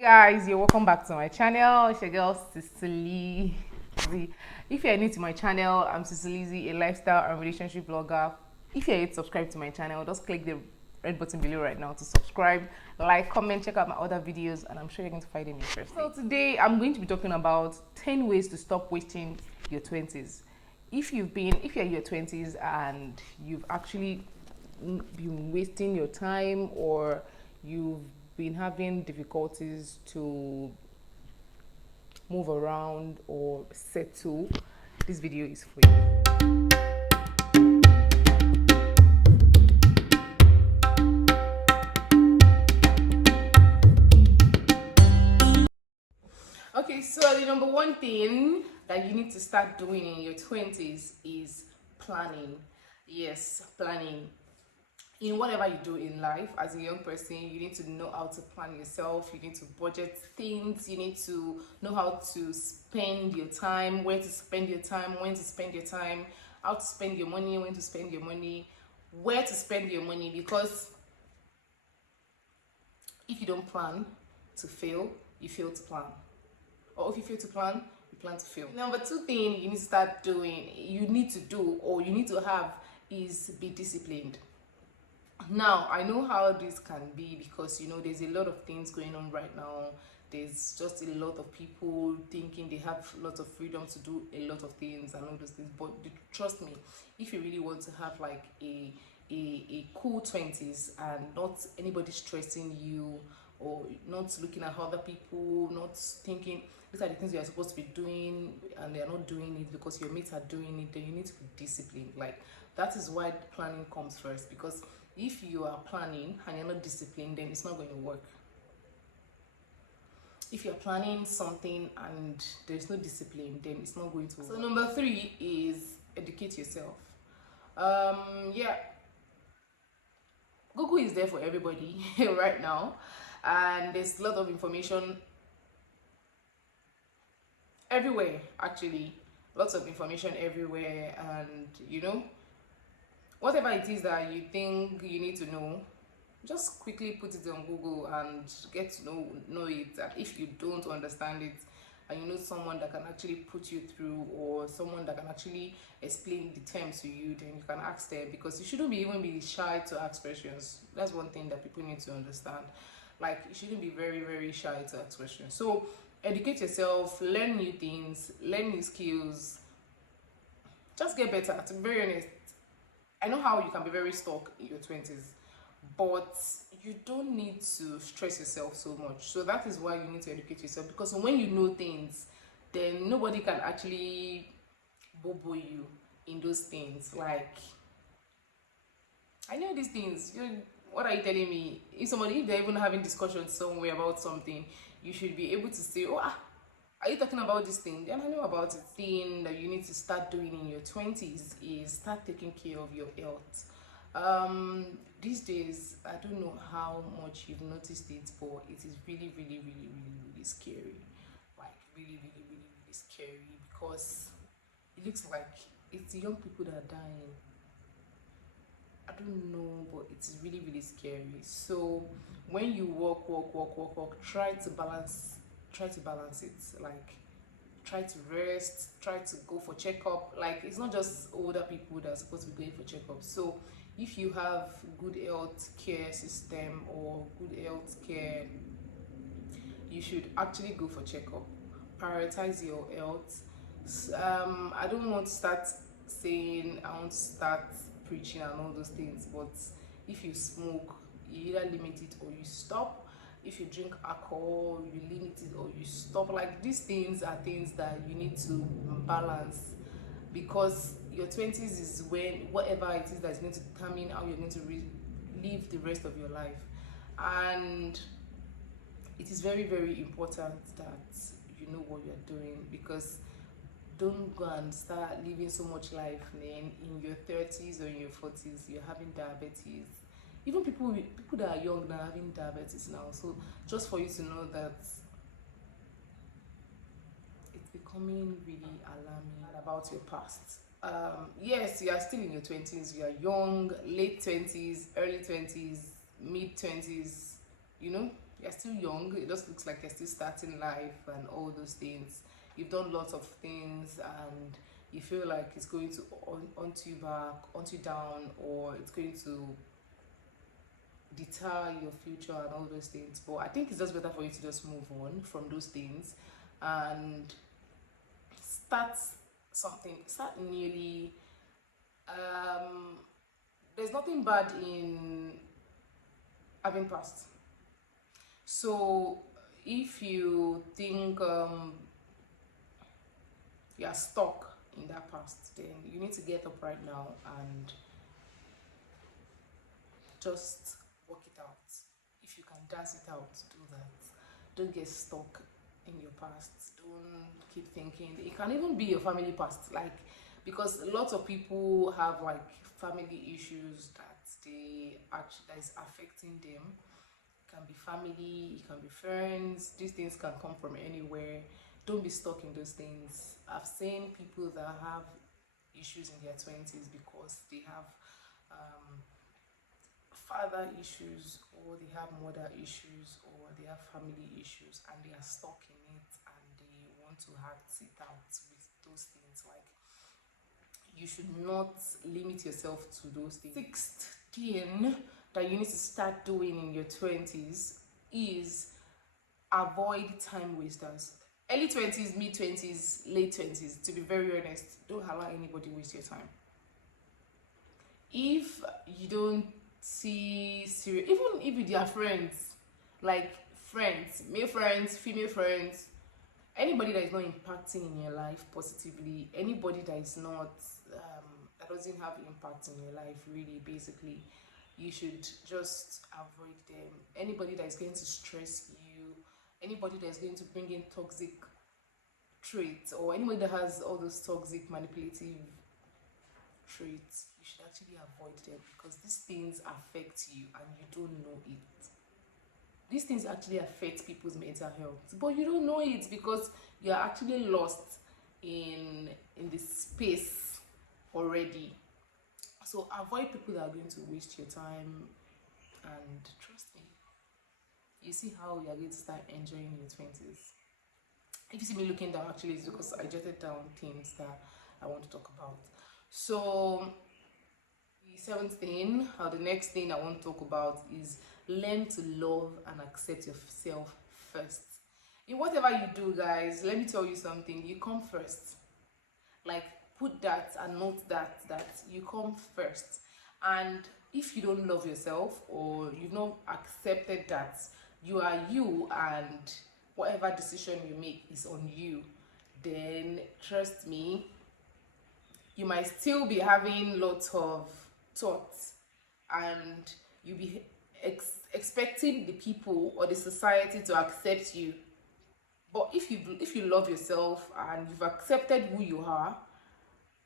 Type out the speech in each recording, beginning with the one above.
Guys, you're welcome back to my channel. It's your girl Sisilizzy. If you're new to my channel, I'm Sisilizzy, a lifestyle and relationship blogger. If you're yet subscribed to my channel, just click the red button below right now to subscribe, like, comment, check out my other videos, and I'm sure you're going to find them interesting. So today I'm going to be talking about 10 ways to stop wasting your 20s. If you're in your 20s and you've actually been wasting your time, or you've been having difficulties to move around or settle, this video is for you. Okay, so the number one thing that you need to start doing in your 20s is planning. Yes, planning. In whatever you do in life as a young person, you need to know how to plan yourself. You need to budget things. You need to know how to spend your time, where to spend your time, when to spend your time, how to spend your money, when to spend your money, where to spend your money. Because if you don't plan to fail, you fail to plan. Or if you fail to plan, you plan to fail. Number two thing you need to start doing, you need to do, or you need to have, is be disciplined. Now, I know how this can be because there's a lot of things going on right now. There's just a lot of people thinking they have lots of freedom to do a lot of things and all those things. But trust me, if you really want to have like a cool 20s and not anybody stressing you, or not looking at other people, not thinking these are the things you are supposed to be doing and they are not doing it because your mates are doing it, then you need to be disciplined. Like, that is why planning comes first, because if you are planning and you're not disciplined, then it's not going to work. If you're planning something and there's no discipline, then it's not going to work. So number three is educate yourself. Yeah, Google is there for everybody right now, and there's a lot of information everywhere. Actually, lots of information everywhere, and whatever it is that you think you need to know, just quickly put it on Google and get to know it. And if you don't understand it, and you know someone that can actually put you through, or someone that can actually explain the terms to you, then you can ask them, because you shouldn't even be shy to ask questions. That's one thing that people need to understand. Like, you shouldn't be very, very shy to ask questions. So educate yourself, learn new things, learn new skills, just get better. To be very honest, I know how you can be very stuck in your 20s, but you don't need to stress yourself so much. So that is why you need to educate yourself, because when you know things, then nobody can actually bobo you in those things. Like, I know these things. What are you telling me? If they're even having discussions somewhere about something, you should be able to say, oh, are you talking about this thing? Then I know about it. Thing that you need to start doing in your 20s is start taking care of your health. These days, I don't know how much you've noticed it, but it is really, really, really, really, really scary. Like, really, really, really, really scary, because it looks like it's the young people that are dying. I don't know, but it's really, really scary. So when you walk, try to balance it. Like, try to rest, try to go for checkup. Like, it's not just older people that are supposed to be going for checkup. So if you have good health care system or good health care, you should actually go for checkup. Prioritize your health. I don't want to start saying I want to start preaching and all those things, but if you smoke, you either limit it or you stop. If you drink alcohol, you limit it or you stop. Like, these things are things that you need to balance, because your 20s is when whatever it is that's going to determine how you're going to live the rest of your life. And it is very, very important that you know what you're doing, because don't go and start living so much life then in your 30s or in your 40s you're having diabetes. Even people that are young now are having diabetes now. So just for you to know that it's becoming really alarming about your past. Yes, you are still in your 20s, you are young, late 20s, early 20s, mid 20s, you're still young. It just looks like you're still starting life and all those things. You've done lots of things and you feel like it's going to onto you back, onto you down, or it's going to deter your future and all those things. But I think it's just better for you to just move on from those things and start something, start newly. There's nothing bad in having past. So if you think you're stuck in that past, then you need to get up right now and just work it out. If you can dance it out, do that. Don't get stuck in your past. Don't keep thinking. It can even be your family past, like, because lots of people have like family issues that that is affecting them. It can be family, it can be friends. These things can come from anywhere. Don't be stuck in those things. I've seen people that have issues in their 20s because they have father issues, or they have mother issues, or they have family issues, and they are stuck in it and they want to act it out with those things. Like, you should not limit yourself to those things. Sixth thing that you need to start doing in your 20s is avoid time wasters. Early 20s, mid 20s, late 20s, to be very honest, don't allow anybody waste your time. If you don't see serious, even if with your friends, like friends, male friends, female friends, anybody that is not impacting in your life positively, anybody that is not that doesn't have impact in your life, really, basically, you should just avoid them. Anybody that is going to stress you, anybody that is going to bring in toxic traits, or anybody that has all those toxic manipulative traits, you should actually avoid them, because these things affect you and you don't know it. These things actually affect people's mental health, but you don't know it because you're actually lost in this space already. So avoid people that are going to waste your time, and trust me, you see how you are going to start enjoying your 20s. If you see me looking down, actually, it's because I jotted down things that I want to talk about. So the seventh thing, or the next thing I want to talk about, is learn to love and accept yourself first. In whatever you do, guys, let me tell you something, you come first. Like, put that and note that you come first. And if you don't love yourself, or you've not accepted that you are you and whatever decision you make is on you, then trust me, you might still be having lots of thoughts, and you'll be expecting the people or the society to accept you. But if you love yourself and you've accepted who you are,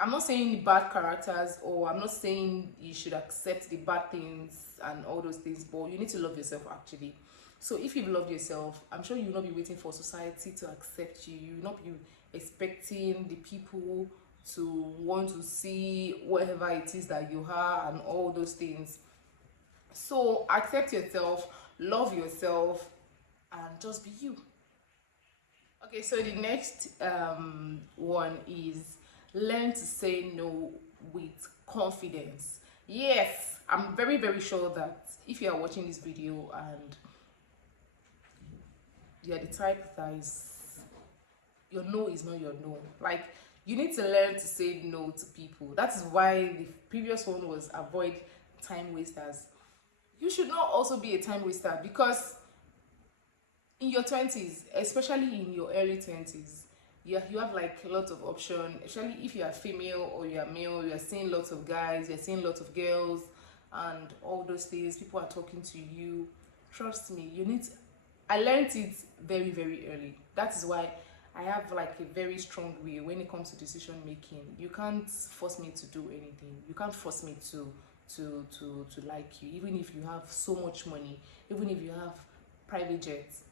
I'm not saying bad characters, or I'm not saying you should accept the bad things and all those things, but you need to love yourself, actually. So if you've loved yourself, I'm sure you will not be waiting for society to accept you. You will not be expecting the people to want to see whatever it is that you are and all those things. So accept yourself, love yourself, and just be you. Okay, so the next one is learn to say no with confidence. Yes, I'm very, very sure that if you are watching this video and you're the type that is, your no is not your no, like, you need to learn to say no to people. That is why the previous one was avoid time wasters. You should not also be a time waster, because in your 20s, especially in your early 20s, you have like a lot of options. Especially if you are female or you are male, you are seeing lots of guys, you're seeing lots of girls, and all those things. People are talking to you. Trust me, you need to, I learned it very, very early. That is why I have like a very strong way when it comes to decision making. You can't force me to do anything. You can't force me to like you, even if you have so much money, even if you have private jets.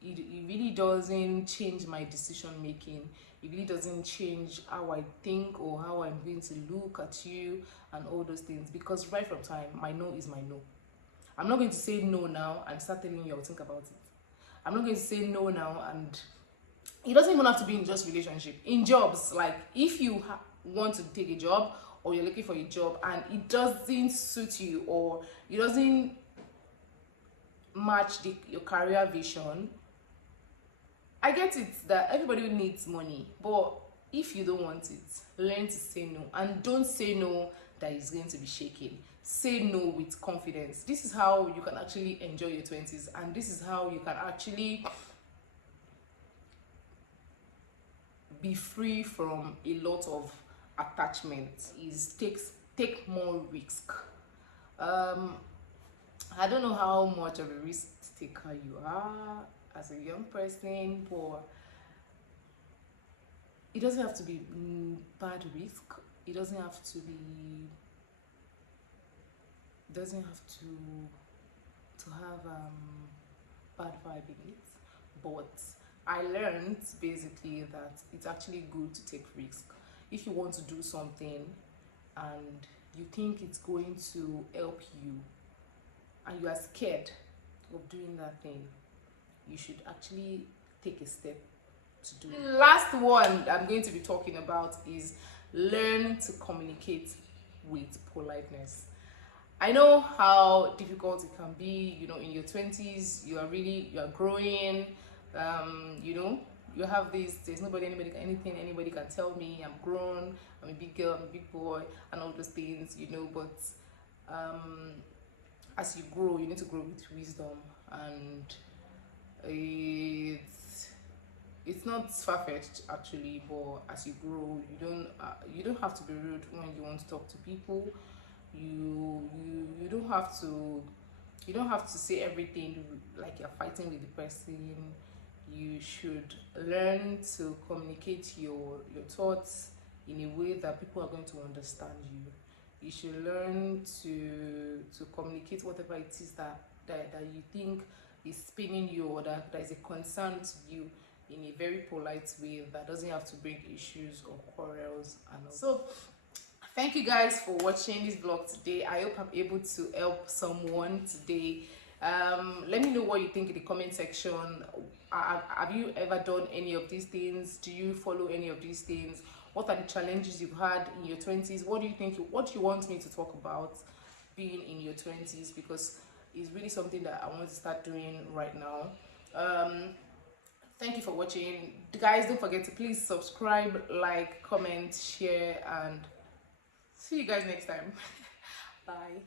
It really doesn't change my decision making. It really doesn't change how I think or how I'm going to look at you and all those things, because right from time, my no is my no. I'm not going to say no now and start telling you I'll think about it. I'm not going to say no now, and it doesn't even have to be in just relationship. In jobs, like if you want to take a job, or you're looking for a job and it doesn't suit you, or it doesn't match your career vision, I get it that everybody needs money, but if you don't want it, learn to say no, and don't say no that is going to be shaking. Say no with confidence. This is how you can actually enjoy your 20s, and this is how you can actually be free from a lot of attachment. Is take more risk. I don't know how much of a risk taker you are as a young person, but it doesn't have to be bad risk. It doesn't have to be. Doesn't have to have bad vibe in it. But I learned basically that it's actually good to take risk. If you want to do something and you think it's going to help you, and you are scared of doing that thing, you should actually take a step to do it. The last one I'm going to be talking about is learn to communicate with politeness. I know how difficult it can be, in your 20s. You are growing. You have this, there's anybody can tell me I'm grown, I'm a big girl, I'm a big boy, and all those things, but as you grow, you need to grow with wisdom, and it's not far-fetched actually, but as you grow, you don't have to be rude when you want to talk to people. You don't have to say everything like you're fighting with the person. You should learn to communicate your thoughts in a way that people are going to understand you. You should learn to communicate whatever it is that you think is spinning you, or that is a concern to you, in a very polite way that doesn't have to bring issues or quarrels and all. So thank you guys for watching this vlog today. I hope I'm able to help someone today. Let me know what you think in the comment section. Have you ever done any of these things? Do you follow any of these things? What are the challenges you've had in your 20s? What do you think? What do you want me to talk about being in your 20s? Because it's really something that I want to start doing right now. Thank you for watching, guys. Don't forget to please subscribe, like, comment, share, and see you guys next time. Bye.